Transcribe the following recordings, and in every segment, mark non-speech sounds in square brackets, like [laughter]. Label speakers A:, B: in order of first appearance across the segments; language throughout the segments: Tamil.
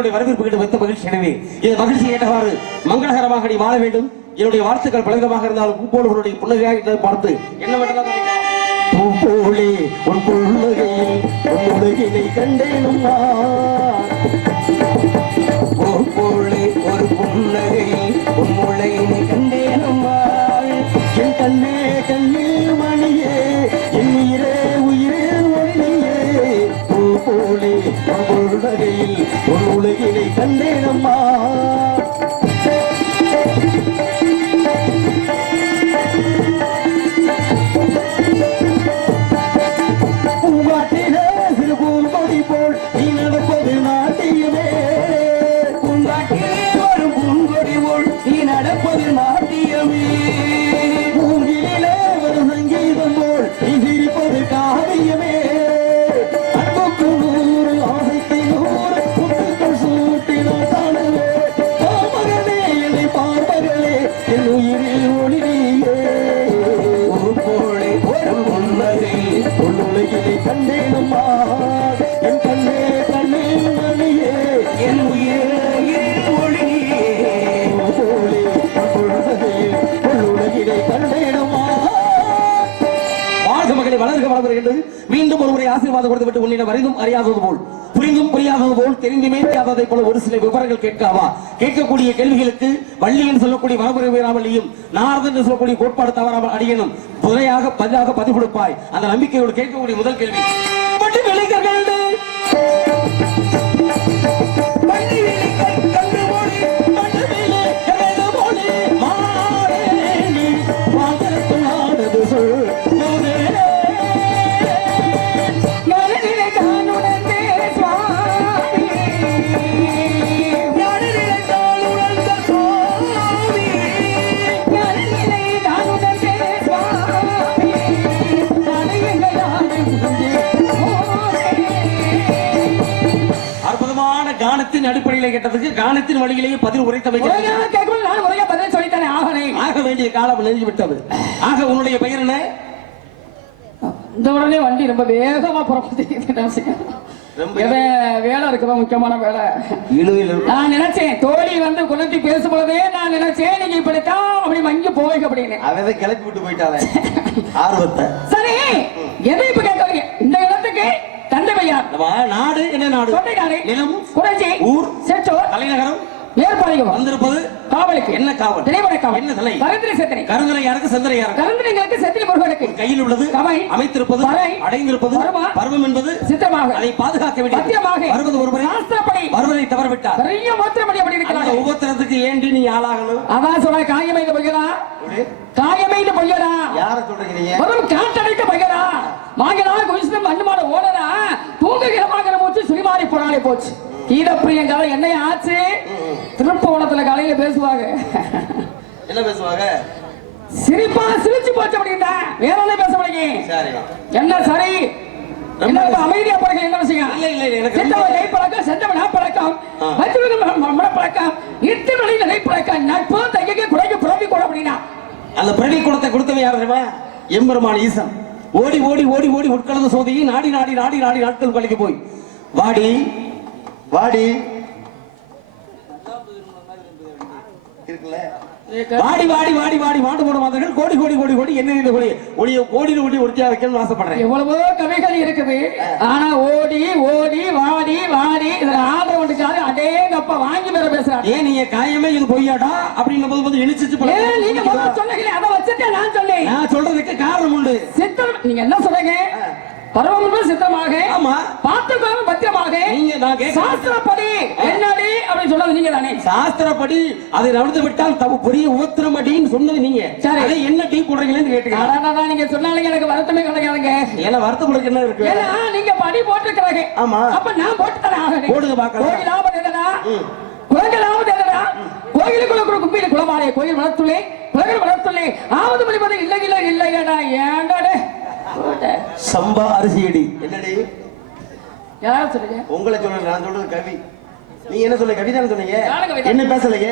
A: விளையாட்டு வரவேற்பு கேட்டு வைத்த மகிழ்ச்சி. எனவே இந்த மகிழ்ச்சி ஏற்றவாறு மங்களகரமாக நீ வாழ வேண்டும். என்னுடைய வாழ்த்துக்கள் பலவிதமாக இருந்தாலும் பூப்போடு உன்னுடைய புன்னகையாக இருந்ததை பார்த்து என்ன வேண்டாம் பூப்போலே உன் புன்னகையை உன் உலகினை கண்டேனும்மா. தெரிந்துமே தெரியாததை போல ஒரு சில விவரங்கள் கேட்காவா? கேட்கக்கூடிய கேள்விகளுக்கு வள்ளியன் சொல்லக்கூடிய வனமுறை வீராமலியும் நாரதன் என்று சொல்லக்கூடிய கோட்பாடு தவறாமல் அடியனும் புதையாக பதிலாக பதிவு கொடுப்பாய் அந்த நம்பிக்கையோடு கேட்கக்கூடிய முதல் கேள்வி. மட்டும் இளைஞர்கள் கேட்டதுக்கு கானத்தின் வழியிலேயே பதில்
B: கேட்கணும், நான் முறையா பதில் சொல்லித்தானே.
A: ஆக வேண்டிய காலம் நெருங்கி விட்டது. ஆக உன்னுடைய பெயர் என்ன?
B: இந்த உடனே வண்டி ரொம்ப வேகமா புறப்பட்டு வேலை இருக்குதா முக்கியமான வேலை. நான் நினைச்சேன் தோழி வந்து குலத்தி பேசும் பொழுதே நான் நினைச்சேன் நீங்க இப்படித்தான் அப்படி மங்கி போவீங்க அப்படின்னு.
A: அவன் கிளப்பி விட்டு போயிட்டாலே ஆர்வத்தை.
B: சரி எதை இப்ப கேட்க இந்த இடத்துக்கு
A: நம்ம நாடு என்ன நாடு? நிலம்
B: குறைஞ்சி
A: ஊர்
B: சேச்சோர்
A: தலைநகரம்
B: ஏற்பாடுகள்
A: வந்திருப்பது
B: காவலுக்கு.
A: என்ன காவல்?
B: திரைப்பட காவல்.
A: என்ன தலை
B: கருந்திரி செத்திரி
A: கருந்தரை யாருக்கு? சந்திரை யாருக்கு?
B: கருந்திரிங்களுக்கு செத்திரி முருகனுக்கு.
A: கையில் உள்ளது
B: கவை,
A: அமைத்திருப்பது
B: வரை,
A: அடைந்திருப்பது பருவம் என்பது
B: சித்தமாக
A: அதை பாதுகாக்க வேண்டியது.
B: பத்தியமாக
A: வருவது ஒருவரை
B: சாஸ்திரப்படி
A: வருவதை தவறவிட்டார்
B: நிறைய மாத்திரப்படி அப்படி இருக்கிறாங்க.
A: உபத்திரத்துக்கு ஏண்டி நீ ஆளாகணும்?
B: அதான் சொல்ற காயமைந்த பொய்யடா காயமைந்த பொய்யடா
A: யார சொல்றீங்க?
B: வரும் காற்றடைத்த பையனா மாங்கனா குயிஸ்லம் மண்ணுமாட ஓடனா தூங்குகிற சுரிமாரி போனாலே போச்சு. கீதப்பிரியம் கதை என்னைய ஆச்சு? திருப்பவனத்துல காலையில பேசுவாங்க.
A: என்ன பேசுவாங்க?
B: சிரிப்பா சிரிச்சு போச்சு அப்படின்னா வேற என்ன பேச
A: சரி.
B: என்ன சரி? என்ன அமைதியா பழக்கம் என்ன விஷயம்?
A: இல்ல இல்ல எனக்கு
B: செத்தவ கை பழக்கம் செத்தவ நான் பழக்கம். மற்றவங்க மனப்பழக்கம் இத்தனை வழி நிலை பழக்கம் நட்பு தைக்க குறைக்க புறவி கூட அப்படின்னா.
A: அந்த பிரதி குடத்தை கொடுத்தவன் யார் தெரியுமா? எம்பெருமான் ஈசன். ஓடி ஓடி ஓடி ஓடி உட்கலந்த சோதியை நாடி நாடி நாடி நாடி நாட்கள் கழிக்க போய். வாடி வாடி. வாடி வாடி வாடி வாடி வாண்டு போன மாதர்கள் கோடி கோடி கோடி கோடி என்ன இந்த கோடி? ஒளிய கோடி கோடி ஒடிச்சா வைக்கணும்னு ஆசைப்படுறேன்.
B: எவ்வளவோ கதைகள் இருக்குது ஆனா ஓடி ஓடி வாடி வாடி இதுல ஆதரவுக்காரு அடேங்கப்பா வாங்கி வேற பேசுறாரு.
A: ஏன் நீங்க காயமே இது பொய்யாடா? அப்படின்னு போது வந்து இழிச்சிச்சு
B: ஏன் நீங்க முதல்ல சொன்னீங்களே அதை வச்சுட்டு நான் சொன்னேன்.
A: நான் சொல்றதுக்கு காரணம் உண்டு.
B: சித்தம் நீங்க என்ன சொல்றீங்க பருவம் சித்தமாக
A: ஆமா.
B: பார்த்துக்கோங்க பத்திரமாக.
A: நீங்க நான் கேட்க
B: சாஸ்திரப்படி என்னடி அப்படின்னு சொன்னது நீங்க தானே
A: சாஸ்திரப்படி அதை நடந்து விட்டால் தப்பு பெரிய உபத்திரம் அடின்னு சொன்னது நீங்க.
B: சரி.
A: அதை என்ன டீ போடுறீங்களேன்னு
B: அடடடா, நீங்க சொன்னாலும் எனக்கு வருத்தமே கிடைக்காதுங்க
A: ஏன்னா வருத்தம் கொடுக்க என்ன இருக்கு?
B: ஏன்னா நீங்க படி போட்டிருக்கிறாங்க.
A: ஆமா.
B: அப்ப நான் போட்டு தரேன்
A: போடுங்க பார்க்கலாம்.
B: கோயில் லாபம் என்னடா. கோயில் லாபம் என்னடா கோயிலுக்குள்ள கூட கும்பிடு குளமாலே. கோயில் வளர்த்துள்ளே கோயில் வளர்த்துள்ளே. ஆவது மணிபது இல்லை இல்லை இல்லையடா ஏண்டாடே
A: சம்பா அரிசி அடி என்னடி?
B: யார் சொல்லுங்க
A: உங்களை சொல்ல நான் சொல்றது கவி. நீங்க என்ன சொல்ல கவி தானே சொன்னீங்க. என்ன பேசலையே?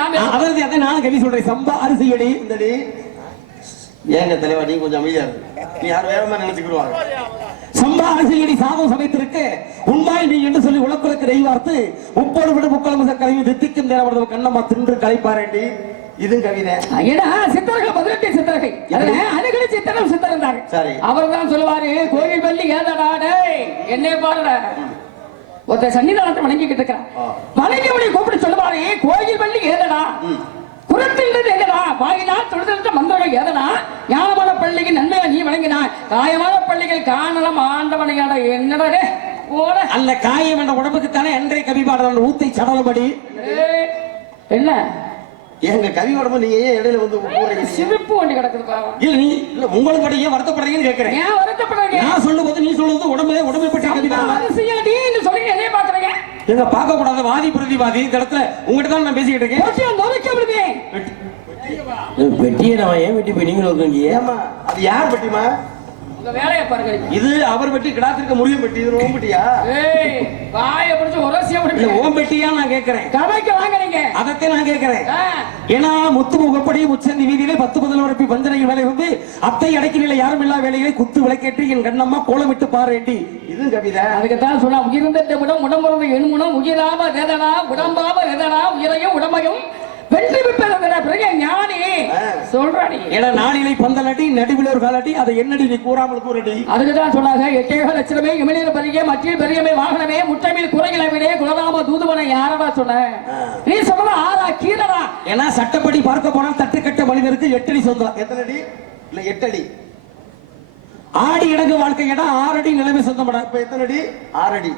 B: நான்.
A: அதாவது அதான் நானும் கவி சொல்றேன். சம்பா அரிசி அடி இந்தடி ஏங்க தலைவா நீ கொஞ்சம் அமைதியா இருக்கு நீ யார் வேற மாதிரி நினைச்சுக்கிடுவாங்க? சம்பா அரிசியடி சாதம் சமைத்திருக்க. உண்மாய் நீ என்று சொல்லி உலக்குலக்கு நெய்வார்த்து முப்போடு விட முக்கலமச கலைவி தித்திக்கும் தேவரதம் கண்ணம்மா தின்று கலைப்பாரேண்டி இதுவும் கவிதை.
B: ஏன்னா சித்தர்கள் பதினெட்டு சித்தர்கள். அதுல அணுகடி சித்தரும் சித்தரும் தாங்க
A: சரி.
B: அவர் தான் சொல்லுவாரு கோயில் பள்ளி ஏதடா டேய் என்னைய பாருட ஒருத்தர் சன்னிதானத்தை வணங்கிக்கிட்டு இருக்கிறான் வணங்கி அவனை கூப்பிட்டு சொல்லுவாரு கோயில் பள்ளி ஏதடா குரத்தின்றது எதடா வாயினால் தொழுதல் மந்திரங்கள் ஏதடா ஞானமான பள்ளிக்கு நன்மையா நீ வணங்கினாய் காயமான பள்ளிகள் காணலாம் ஆண்டவனையாட என்னடா ஓட
A: அல்ல காயம் என்ற உடம்புக்கு தானே அன்றை கவி பாடல் ஊத்தை சடலபடி.
B: என்ன?
C: எங்க கவி உடம்பு நீங்க ஏன் இடையில வந்து ஊறீங்க?
B: சிரிப்பு வண்டி கிடக்குது பாவம்.
A: இல்ல நீ இல்ல உங்களுக்கு படி ஏன் வருத்தப்படுறீங்கன்னு கேட்கிறேன்
B: ஏன் வருத்தப்படுறீங்க?
A: நான் சொல்லும்போது நீ சொல்லுவது உடம்பு உடம்பை பற்றி கவி
B: சம்பா
A: தான்
B: அரிசியடி என்று சொல்லி என்னைய பாக்குறீங்க?
A: எங்க பார்க்க கூடாத வாதி பிரதிவாதி இந்த இடத்துல உங்ககிட்ட தான் நான் பேசிக்கிட்டு இருக்கேன்.
B: நொறுக்கி
D: வெட்டியை நான் ஏன் வெட்டி போய் நீங்களும் இருக்கீங்க?
C: ஏம்மா அது யார்
B: பாருங்க
A: இது அவர் பெட்டி கிடாத்திருக்க முடியும் பெட்டி
C: இது உன் பட்டியா
B: வாயை பிடிச்சு உரசியா விடுங்க
A: ஓம் பெட்டியா நான் கேட்கிறேன்.
B: கதைக்கு வாங்குறீங்க.
A: அதத்தை நான் கேட்கிறேன். ஏன்னா முத்து முகப்படி உச்சந்தி வீதியிலே பத்து பதில் வரப்பி வஞ்சனையில் வேலை வந்து அத்தை அடக்கி நிலை யாரும் இல்லா வேலைகளை குத்து விளக்கேற்றி என் கண்ணம்மா கோலமிட்டு பாருண்டி.
C: இதுவும் கவிதை.
B: அதுக்குத்தான் சொன்னா உயிர்ந்த விடம் உடம்புறது எண்முனம் உயிராம வேதனா உடம்பாம வேதனா உயிரையும் உடம்பையும் வெற்றி பெற்ற பிறகு ஞானி. சொல்றாடி
A: ஏன்னா நாளிலை பந்தலடி நடுவில் ஒரு காலடி அதை என்னடி நீ கூறாமல் கூறடி?
B: அதுக்குதான் சொன்னாங்க எட்டேக லட்சணமே இமலியர் பெரிய மற்றிய பெரியமை வாகனமே முற்றமில் குறைகளவிலே குலராம தூதுவனை யாரடா சொன்ன? நீ சொன்னது ஆறா கீழடா
A: ஏன்னா சட்டப்படி பார்க்க போனால் தட்டுக்கட்ட மனிதருக்கு எட்டடி சொந்தம்.
C: எத்தனை அடி? இல்ல எட்டு அடி
A: ஆடி இடங்கு வாழ்க்கை ஆறடி நிலைமை சொந்தமடா
C: இப்ப எத்தனை அடி? ஆறு அடி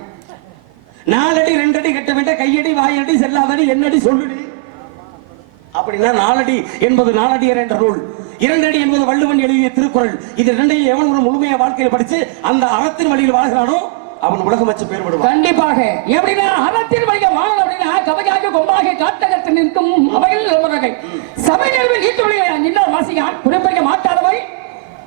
A: நாலடி ரெண்டடி கட்ட வேண்டாம் கையடி வாயடி செல்லாதடி என்னடி சொல்லுடி? அப்படின்னா நாலடி என்பது நாலடியர் என்ற நூல். இரண்டடி என்பது வள்ளுவன் எழுதிய திருக்குறள். இது இரண்டையும் எவன் ஒரு முழுமையா வாழ்க்கையில் படிச்சு அந்த அறத்தின் வழியில் வாழ்கிறானோ அவன் உலகம் வச்சு பேர் விடுவான்.
B: கண்டிப்பாக. எப்படின்னா அறத்தின் வழிய வாழல் அப்படின்னா கவையாக கொம்பாக காட்டகத்தில் நிற்கும் அவையில் சபை நிறுவல் ஈட்டுடைய நின்றார் வாசியான் குறிப்பிட மாட்டாதவை.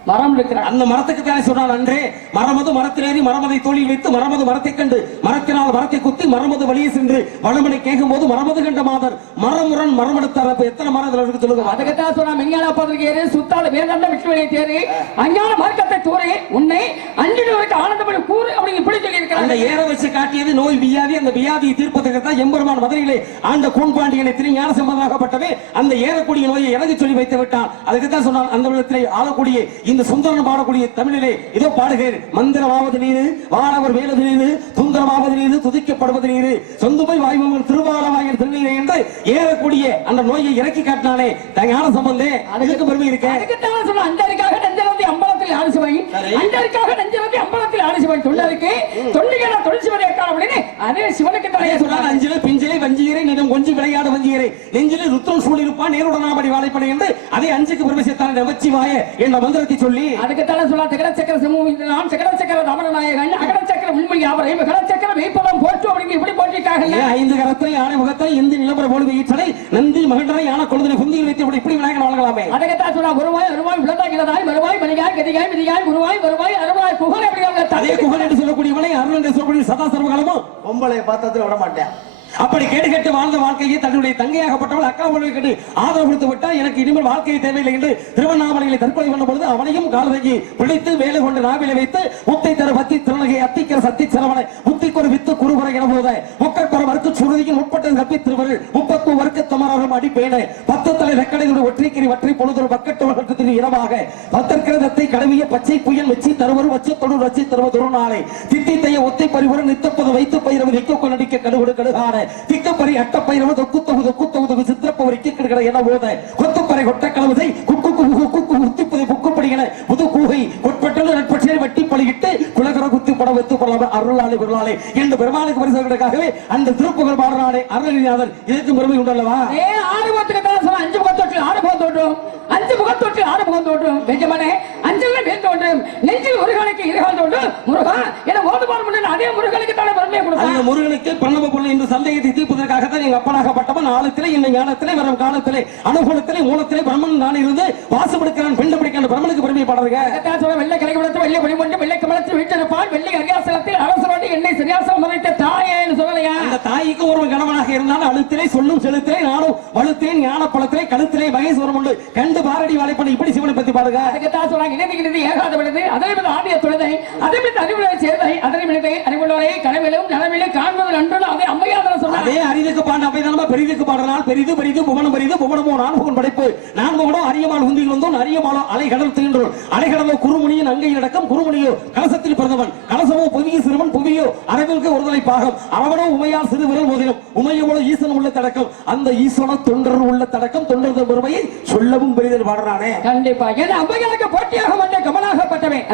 B: மரம் இருக்கிறார்
A: அந்த மரத்துக்கு தானே சொன்னான் அன்றே மரமது மரத்திலேறி மரமதை தோளில் வைத்து மரமது மரத்தைக் கண்டு மரத்தினால் மரத்தை குத்தி மரமது வழியே சென்று வளமனை கேட்கும் போது மரமது கண்ட மாதர் மரமுரண் மரமெடுத்தார். அப்ப எத்தனை மரம் இருக்கு சொல்லுங்க.
B: அதுக்குத்தான் சொன்னா மெஞ்ஞான பதவிக்கு ஏறு சுத்தாத வேதாந்த விஷ்ணுவினை தேறு அஞ்ஞான மார்க்கத்தை தோறே உன்னை அன்றினருக்கு ஆனந்தப்படி கூறு அப்படி இப்படி சொல்லி
A: அந்த ஏற வச்சு காட்டியது நோய் வியாதி அந்த வியாதியை தீர்ப்பதற்கு தான் எம்பெருமான் மதுரையிலே ஆண்ட கூன்பாண்டியனை திரு ஞான சம்பந்தமாகப்பட்டவே அந்த ஏறக்கூடிய நோயை எனக்கு சொல்லி வைத்து விட்டான். அதுக்கு தான் சொன்னான் அந்த விதத்திலே ஆளக்கூடிய இந்த சுந்தரன் பாடக்கூடிய தமிழிலே இதோ பாடுகிறேன். மந்திரமாவது நீரு வானவர் வேலது நீரு சுந்தரமாவது நீரு துதிக்கப்படுவது நீரு. சொந்துமை வாய்மங்கள் திருவாலவாயர் திருநீரை என்று ஏறக்கூடிய அந்த நோயை இறக்கி காட்டினானே தன் சம்பந்தே. அதுக்கு பெருமை இருக்கேன்
B: அதுக்குத்தான் அம்பலத்தில் ஆலோசனை அண்டருக்காக நெஞ்சரந்தி அம்பலத்தில் ஆலோசனை தொண்டருக்கு தொண்டிகள தொழில் சிவனை அப்படின்னு அதே சிவனுக்கு தலையே
A: சொன்னார்
B: சொன்னார்
A: அஞ்சிலே பிஞ்சிலே வஞ்சியரை நிலம் கொஞ்சி விளையாட வஞ்சியரை நெஞ்சிலே ருத்தம் சூழிருப்பான் நேருடனாபடி வாழைப்படை என்று அதை அஞ்சுக்கு நமச்சிவாய என்ற மந்திரத்தை சொல்லி.
B: சக்கர சக்கர சமூகம். சக்கர சக்கர ரமணநாயகன் அகர சக்கர உண்மை யாவரையும் சக்கர வைப்பதம் போட்டு அப்படின்னு இப்படி போட்டிருக்காங்க
A: ஐந்து கரத்திலே ஆணை முகத்திலே இந்தி நிலம்பர போலுது ஈற்றலை நந்தி மகண்டரை யானை கொழுதனை குந்தியில் வைத்து இப்படி இப்படி விநாயகன் வழங்கலாமே
B: அதுக்குத்தான் சொன்னா வருவாய் அருவாய் விளந்தாய் இளதாய் வருவாய் மணியாய் கதிகாய் மிதியாய் குருவாய் வருவாய் அருவாய் புகழ் அப்படி அவங்க
A: அதே குகன் என்று சொல்லக்கூடியவனை அருள் என்று சொல்லக்கூடிய சதா சர்வகாலமும்
C: பொம்பளைய பார்த்ததுல விட மாட்டேன்
A: அப்படி கேட்டு கேட்டு வாழ்ந்த வாழ்க்கையை தன்னுடைய தங்கையாகப்பட்டவள் அக்கா உணவை கேட்டு ஆதரவு கொடுத்து விட்டால் எனக்கு இனிமேல் வாழ்க்கையை தேவையில்லை என்று திருவண்ணாமலையில் தற்கொலை பண்ணும் பொழுது அவனையும் காலதங்கி பிடித்து வேலை கொண்டு நாவில வைத்து முத்தை தர பத்தி திருநகை அத்திக்கிற சத்தி சிறவனை முத்திக்கு வித்து குருவரை என போத முக்கட்பர வர்க்கு சுருதியின் முற்பட்டது கப்பி திருவர்கள் முப்பத்து வர்க்க தமரம் அடிப்பேனே பத்து தலை வெக்கடையோடு ஒற்றிக்கிரி வற்றி பொழுது பக்கட்டு வட்டத்தின் இரவாக பத்திருக்கிறதத்தை கடவிய பச்சை புயல் வச்சு தருவரு வச்சு தொடர் வச்சு தருவதொரு நாளை தித்தித்தைய தைய ஒத்தை பரிவரும் நித்தப்பது வைத்து பயிரவு நிக்க நடிக்க கடுகொடு கடுகான திக்கப்பரி அட்டப்பயிரவு தொக்குத்தொகு தொக்குத்தொகு சித்திரப்பவரிக்கு கிடுகிற என போத கொத்துப்பறை கொட்ட கலவதை குக்கு குக்கு குக்கு உத்திப்பதை புக்குப்படிகிற புது கூகை கொட்பட்டது நட்பட்சியை வெட்டி பலியிட்டு குலகர குத்து படம் வைத்து கொள்ளாம அருளாளி பொருளாளே என்று பெருமாளுக்கு பரிசுகளுக்காகவே அந்த திருப்புகழ் பாடுறாளே அருள்நாதர் இதற்கு பெருமை உண்டல்லவா?
B: ஆறு முகத்துக்கு அஞ்சு முகத்தொட்டில் ஆறு முகம் தோன்றும். அஞ்சு முகத்தொட்டில் ஆறு முகம் தோன்றும். பெஞ்சமனே அஞ்சல் மேல் தோன்றும். நெஞ்சில் முருகனுக்கு இருகால் தோன்றும். முருகா என ஓதுபாடு முன்ன அதே முருகனுக்கு தானே
A: அந்த முருகனுக்கு பிரணவ பொருள் இந்த சந்தேகத்தை தீர்ப்பதற்காகத்தான் எங்க அப்பனாகப்பட்டவன் ஆழத்திலே இந்த ஞானத்திலே வரும் காலத்திலே அனுகூலத்திலே மூலத்திலே பிரம்மன் நான் இருந்து வாசப்படுக்கிறான் பெண்டு பிடிக்கிற பிரம்மனுக்கு பெருமை
B: அதான் சொல்ற வெள்ளை கலை விடத்து வெள்ளை பணிமொண்டு வெள்ளை கமலத்தில் வீட்டிருப்பான் வெள்ளை அரியாசலத்தில் அரசரோடு என்னை சரியாசலம் மறைத்த தாயேன்னு சொல்லலையா?
A: அந்த தாய்க்கு ஒரு கணவனாக இருந்தாலும் அழுத்திலே சொல்லும் செலுத்திலே நானும் வலுத்திலே ஞான பழத்திலே கழுத்திலே மகேஸ்வரம் உண்டு. கண்டு பாரடி வாழைப்பட இப்படி சிவனை பத்தி பாடுங்க.
B: அதுக்குத்தான் சொல்றாங்க இணைந்து இணைந்து ஏகாத விழுது அதே மீது ஆடிய தொழுதை அதே மீது அறிவுரை சேர்தை அதே மீது அறிவுள்ளவரை கனவிலும் நனவிலும் காண்பது நன்று அதே அம்மையாதன சொன்னாங்க
A: அதே அரிதுக்கு பாண்ட அப்படி பெரிதுக்கு பாடுறால் பெரிது பெரிது புவனம் பெரிது புவனமோ நான்முகன் படைப்பு. நான்முகனோ அரியமான் உந்தியில் வந்தோம் அரியமானோ அலை கடல் திகின்றோம் அலைகடலோ குறுமுனியின் அங்கை நடக்கம் குறுமுனியோ கலசத்தில் பிறந்தவன். கலசமோ புதிய சிறுவன் புவியோ அரவிற்கு ஒருதலை பாகம். அவனோ உமையால் சிறு விரல் மோதினம் உமையோட ஈசன் உள்ள தடக்கம் அந்த ஈசன தொண்டர் உள்ள தடக்கம் தொண்டர் பெருமையை சொல்லவும் பெரிதல் பாடுறானே.
B: கண்டிப்பா. ஏன்னா அம்மையாருக்கு போட்டியாக வந்த கமலாகப்பட்டவன்.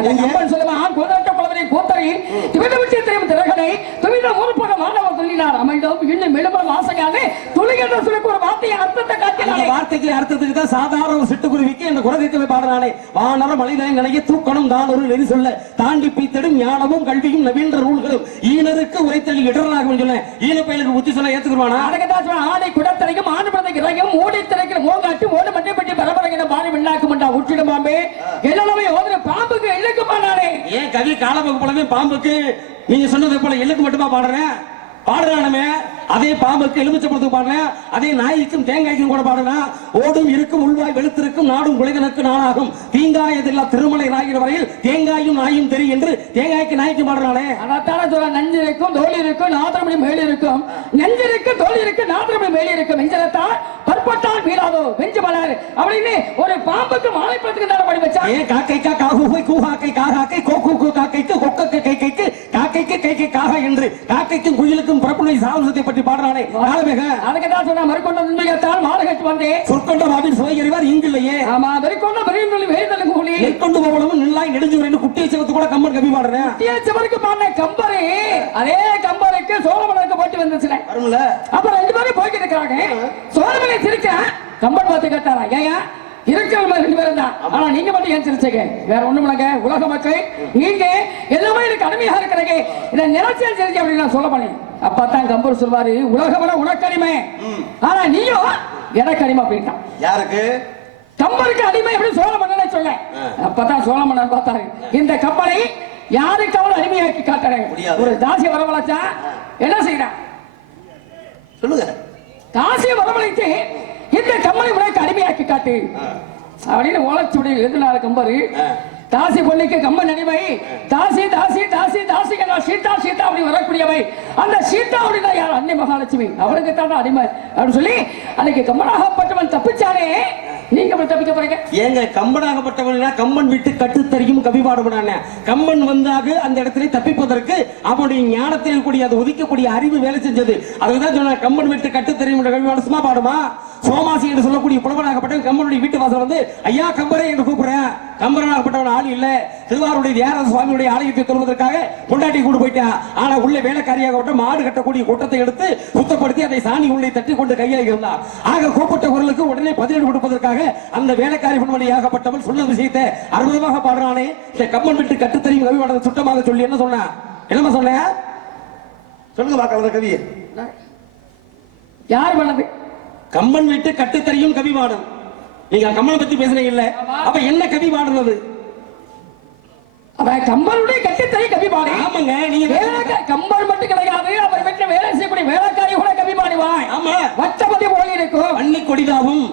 B: சொல்லுவான் கோதாட்ட புலவரை கூத்தரை துவித விட்டியத்தையும் திறகனை துவித மூர்ப்பக மாணவன் சொல்லினார் அமைந்தோம் இன்னும் மெழுமம் ஆசையாக துளி என்ற சொல்லுக்கு ஒரு வார்த்தையை அர்த்தத்தை காட்டினாரே
A: வார்த்தைக்கு அர்த்தத்துக்கு தான் சாதாரண சிட்டுக்குருவிக்கு அந்த குலதெய்வமே பாடுறானே. வானர மனிதனை நினைய தூக்கணும் தான் ஒரு நெறி சொல்ல. தாண்டி பீத்தடும் ஞானமும் கல்வியும் நவீன நூல்களும் ஈனருக்கு உரைத்தல் இடராகும் சொல்ல. ஈன பயலுக்கு புத்தி சொல்ல ஏத்துக்குருவானா?
B: அதுக்குதான் சொல்றேன், ஆடை குடத்திரைக்கும் பிறந்த இறையும் மூடி திரைக்கிற மோங்காட்டு ஓடு மட்டை பட்டி பரபரங்கிற மாறி விண்ணாக்குமண்டா உச்சிடும் பாம்பே எல்லாமே ஓதுற பாம்புக்கு இழுக்குமா நானே
A: ஏன் கவி காலப்போக்கு போலவே பாம்புக்கு நீங்க சொன்னது போல எள்ளுக்கு மட்டுமா பாடுறேன்? பாடுறானுமே அதே பாம்புக்கு எலுமிச்சப்பழத்துக்கு பாடுறேன். அதே நாய்க்கும் தேங்காய்க்கும் கூட பாடுறேன். ஓடும் இருக்கும் உள்வாய் வெளுத்திருக்கும் நாடும் குலைதனுக்கு நாளாகும். தீங்காயதெல்லாம் திருமலை ராகிற வரையில் தேங்காயும் நாயும் தெரியும் என்று தேங்காய்க்கு நாய்க்கு பாடுறானே
B: அதாத்தான சொல்ற நஞ்சு இருக்கும் தோல் இருக்கும் நாத்திரமணி மேல் இருக்கும் நெஞ்சு இருக்கு தோல் இருக்கு நாத்திரமணி மேல் இருக்கும் நெஞ்சலத்தான் பற்பட்டால் வீராதோ வெஞ்சு மலர். அப்படின்னு ஒரு பாம்புக்கு மாலைப்பழத்துக்கு தானே படி வச்சா?
A: ஏன் காக்கைக்கா காகுகை கூகாக்கை காகாக்கை கோக்கு கூ காக்கைக்கு கொக்கக்கு கை கைக்கு காக்கைக்கு கை கை காகா என்று காக்கைக்கும் குயிலுக்கும் பிறப்புணை சாகசத்தை பற்றி பாடுறானே காலமேக.
B: அதுக்கு தான் சொன்ன மறுக்கொண்ட உண்மையத்தான் மாலை கட்டு வந்தேன்
A: சொற்கொண்ட மாவின் சுவை அறிவார் இங்கில்லையே.
B: ஆமா வெறிக்கொண்ட வெறியொழி வேதல் கூலி.
A: நெற்கொண்டு போவளவும் நில்லாய் நெடுஞ்சுவரன் குட்டியை சிவத்து கூட கம்மன் கவி பாடுறேன்.
B: சிவருக்கு பாடின கம்பரு. அதே கம்பருக்கு சோழமலருக்கு போட்டு வந்துச்சுல.
C: வரும்ல
B: அப்ப ரெண்டு பேரும் போய்கிட்டு இருக்காங்க சோழமலை சிரிச்சா கம்பன் பார்த்து கேட்டாரா? ஏயா இருக்கிறவங்க ரெண்டு பேரும் தான். ஆனா நீங்க மட்டும் ஏன் சிரிச்சீங்க? வேற ஒண்ணும் இல்லைங்க. உலக மக்கள் நீங்க எல்லாமே எனக்கு அடிமையா இருக்கிறீங்க. இதை நினைச்சேன் சிரிச்ச அப்படின்னு நான் சொல்ல பண்ணேன் அப்பதான் கம்பர் சொல்வாரு உனக்கு அடிமை ஆனா நீயும் எனக்கு அடிமை போயிட்டான்.
C: யாருக்கு?
B: கம்பருக்கு அடிமை எப்படி சோழ மன்னனை சொல்ல. அப்பதான் சோழ மன்னன் பார்த்தாரு. இந்த கப்பலை யாருக்கு அவன் அடிமையாக்கி காட்டுறேன். ஒரு தாசிய வரவழைச்சா என்ன செய்யறான்?
C: சொல்லுங்க.
B: தாசிய வரவழைத்து இந்த கம்பளை உனக்கு அடிமையாக்கி காட்டு? அப்படின்னு ஓலச்சுடி எழுதினாரு கம்பரு. தாசி பொண்ணுக்கு கம்பன் அடிமை. தாசி தாசி தாசி தாசி சீதா சீதா அப்படி வரக்கூடியவை. அந்த சீதா அப்படின்னா யார்? அன்னை மகாலட்சுமி. அவளுக்கு தான் அடிமை. அப்படின்னு சொல்லி அன்னைக்கு கம்பனாகப்பட்டவன் தப்பிச்சானே. நீங்க அப்படி தப்பிக்க போறீங்க.
A: ஏங்க கம்பனாகப்பட்டவனா கம்பன் விட்டு கட்டுத்தறியும் கவி கவிபாடுபடான கம்பன் வந்தாக அந்த இடத்துல தப்பிப்பதற்கு அவனுடைய ஞானத்தில் கூடிய அது ஒதுக்கக்கூடிய அறிவு வேலை செஞ்சது. அதுதான் சொன்ன கம்பன் விட்டு கட்டுத்தறியும் தெரியும் கவிபாடு சும்மா பாடுமா? சோமாசி என்று சொல்லக்கூடிய புலவனாகப்பட்டவன் கம்பனுடைய வீட்டு வாசல் வந்து ஐயா கம்பரே என்று கூப்பிடுறேன். கம்பரனாகப்பட்டவன் ஆள் இல்ல. திருவாரூடைய தியாகராஜ சுவாமியுடைய ஆலயத்தை தொழுவதற்காக பொண்டாட்டி கூட்டு போயிட்டான் ஆனா உள்ள வேலைக்காரியாக மாடு கட்டக்கூடிய கூட்டத்தை எடுத்து சுத்தப்படுத்தி அதை சாணி உள்ளே தட்டி கொண்டு கையில் இருந்தார் ஆக கூப்பிட்ட குரலுக்கு உடனே பதிலடி கொடுப்பதற்காக அந்த வேலைக்காரி பெண்மணியாகப்பட்டவன் சொன்ன விஷயத்தை அற்புதமாக பாடுறானே. இந்த கம்மன் விட்டு கட்டுத்தறியும் கவி பாடத்தை சுத்தமாக சொல்லி என்ன சொன்ன? என்னமா சொன்ன?
C: சொல்லுங்க பார்க்கலாம் அந்த கவியை.
B: யார் பண்ணது
A: கம்மன் விட்டு கட்டுத்தறியும் கவி பாடும். நீங்க கம்மனை பத்தி பேசுறீங்க இல்ல? அப்ப என்ன கவி பாடுறது?
B: அவன் கம்பனுடைய கட்டித்தறி கவி பாடி.
A: ஆமாங்க நீங்க
B: வேலைக்காரி கம்பன் மட்டும் கிடையாது அவர் வீட்டுல வேலை செய்யக்கூடிய வேலைக்காரி கூட கவி பாடுவான்.
A: ஆமா.
B: வட்டபதி போல இருக்கும்
A: கொடிதாவும்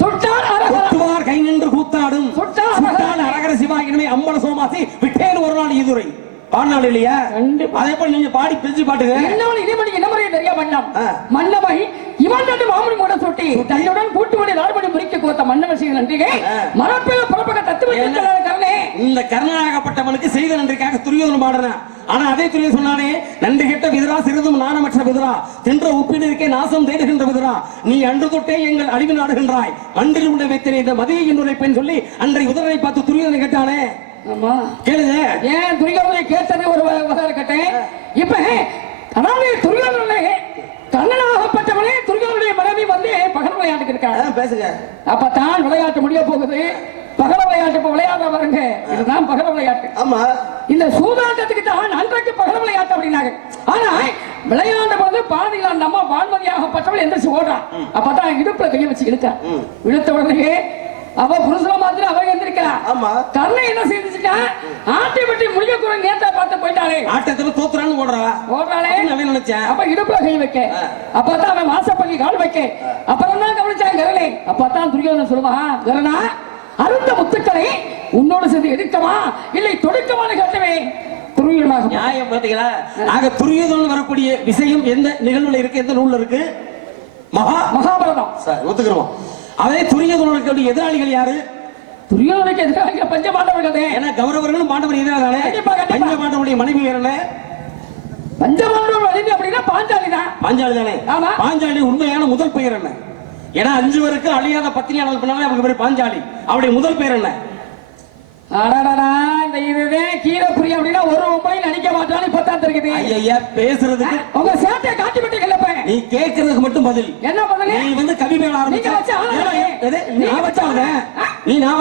A: கொட்டுவார் கை நின்று கூத்தாடும்.
B: சுட்டால்
A: அரகர. சிவாயினமே அம்பல சோமாசி விட்டேன் ஒரு நாள் இதுரை பாடினாள் இல்லையா. அதே போல நீங்க பாடி பிரிச்சு பாட்டுங்க.
B: என்னவன் இனிமணி இனமுறையை தெரிய மன்னம். மன்னவை இவன் தட்டு மாமனி கூட சுட்டி தன்னுடன் கூட்டுவடி நாடுபடி முறிக்க கோத்த மன்னவன் செய்த நன்றிகை மரப்பில புறப்பக தத்துவ
A: இந்த கர்ணனாகப்பட்டவனுக்கு செய்த நன்றிக்காக துரியோதனம் பாடுறான். ஆனா அதே துரியோதன் சொன்னானே நன்றி கெட்ட விதுரா சிறிதும் நாணமற்ற விதுரா தின்ற உப்பில் இருக்கே நாசம் தேடுகின்ற விதுரா நீ அன்று தொட்டே எங்கள் அழிவு நாடுகின்றாய். மண்டில் உண்டை வைத்தினை இந்த மதிய என்னுரை பெண் சொல்லி அன்றை உதரனை பார்த்து துரியோதனை கேட்டானே கேளுங்க.
B: ஏன் துரியோதனை கேட்டது ஒரு வகை கட்டேன். இப்ப அதாவது துரியோதனே கண்ணனாகப்பட்டவனே துரியோதனுடைய மனைவி வந்து பகல் விளையாட்டுக்கு இருக்காங்க
C: பேசுங்க.
B: அப்பதான் விளையாட்டு முடிய போகுது. பகல விளையாட்டு இப்ப விளையாட வருங்க இதுதான் பகல விளையாட்டு.
C: ஆமா.
B: இந்த சூதாட்டத்துக்கு தான் அன்றைக்கு பகல் விளையாட்டு அப்படின்னாங்க. ஆனா விளையாண்ட போது பாதியில அந்த அம்மா வான்மதியாகப்பட்டவள் எந்திரிச்சு ஓடுறான் அப்பதான் இடுப்புல கையை வச்சு இழுக்க இழுத்த உடனே அவ புருஷன மாதிரி அவ எந்திரிக்கலாம்
C: ஆமா.
B: கர்ணை என்ன செஞ்சுட்டா ஆட்டி வெட்டி முடிய கூட நேத்தா பார்த்து போயிட்டாளே.
A: ஆட்டத்துல தோத்துறான்னு ஓடுறா.
B: ஓடுறாளே.
A: அவன் நினைச்சேன்
B: அப்ப இடுப்புல கை வைக்க. அப்பதான் அவன் வாசப்பள்ளி கால் வைக்க. அப்புறம் தான் கவனிச்சான் கரலே அப்பதான் துரியோதனன் சொல்லுவான் கரணா அருந்த முத்துக்களை உன்னோடு சேர்ந்து எடுக்கவா? இல்லை தொடுக்கவான்னு கேட்டவே துருவியமாக
A: நியாயம் பாத்தீங்களா ஆக துரியோதனன் வரக்கூடிய விஷயம் எந்த நிகழ்வுல இருக்கு? எந்த நூல்ல இருக்கு? மகா
B: மகாபாரதம்.
A: சார் ஒத்துக்கிறோம். அதே துரியோதனனுக்கு எதிராளிகள் யாரு?
B: துரியோதனுக்கு எதிராக பஞ்சபாண்டவர்களே
A: ஏன்னா கௌரவர்களும் பாண்டவர்
B: கண்டிப்பா.
A: பஞ்ச பாண்டவருடைய மனைவி வேற என்ன?
B: பஞ்சபாண்டவர்கள் அழிந்து அப்படின்னா பாஞ்சாலி தான்.
A: பாஞ்சாலி தானே?
B: ஆமா.
A: பாஞ்சாலி உண்மையான முதல் பெயர் என்ன? ஏன்னா அஞ்சு பேருக்கு அழியாத பத்தினியாளர் பண்ணாலே அவங்க பேர் பாஞ்சாலி. அவருடைய முதல் பெயர் என்ன?
B: அடடடா, இந்த இதுதான் கீரை புரிய அப்படின்னா ஒரு ஒன்பதையும் நினைக்க மாட்டான்னு இப்பதான் தெரியுது.
A: ஐயா பேசுறதுக்கு
B: உங்க சேட்டையை காட்டி விட்டீங்கல்ல இப்ப.
A: நீ கேட்கறதுக்கு மட்டும் பதில்.
B: என்ன பண்ணல
A: நீ வந்து கவி மேல. ஆரம்பிச்ச. நான் வச்சாளுங்க நீ நான்